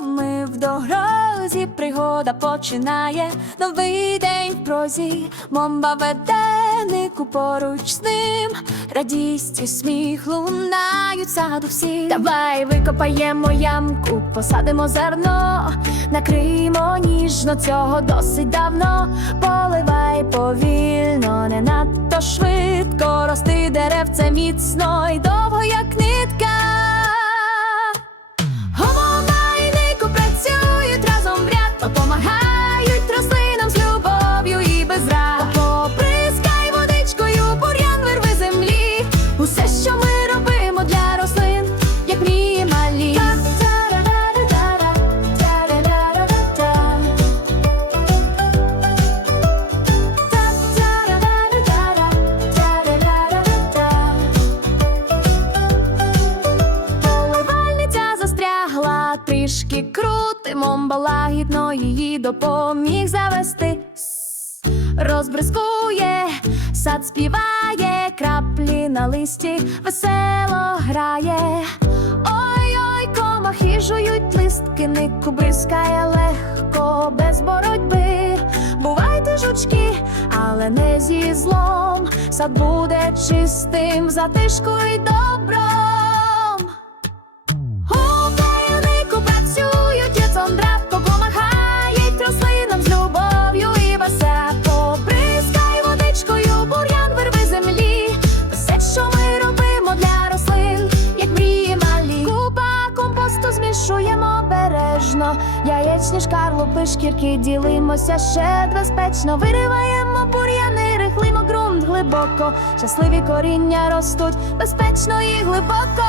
ми в дорозі, пригода починає. Новий день в прозі, момба веденику поруч з ним, радість і сміх лунають саду всі. Давай викопаємо ямку, посадимо зерно, накриємо ніжно цього досить давно. Поливай повільно, не надто швидко, рости деревце міцно і довго, трішки крутимо, лагідно її допоміг завести. Розбризкує, сад співає, краплі на листі весело грає. Ой-ой, комахи жують листки, нику бризкає легко, без боротьби. Бувайте жучки, але не зі злом. Сад буде чистим, затишку й добром. Змішуємо бережно. Яєчні шкарлупи, шкірки ділимося ще безпечно. Вириваємо бур'яни, рихлимо ґрунт глибоко. Щасливі коріння ростуть безпечно і глибоко.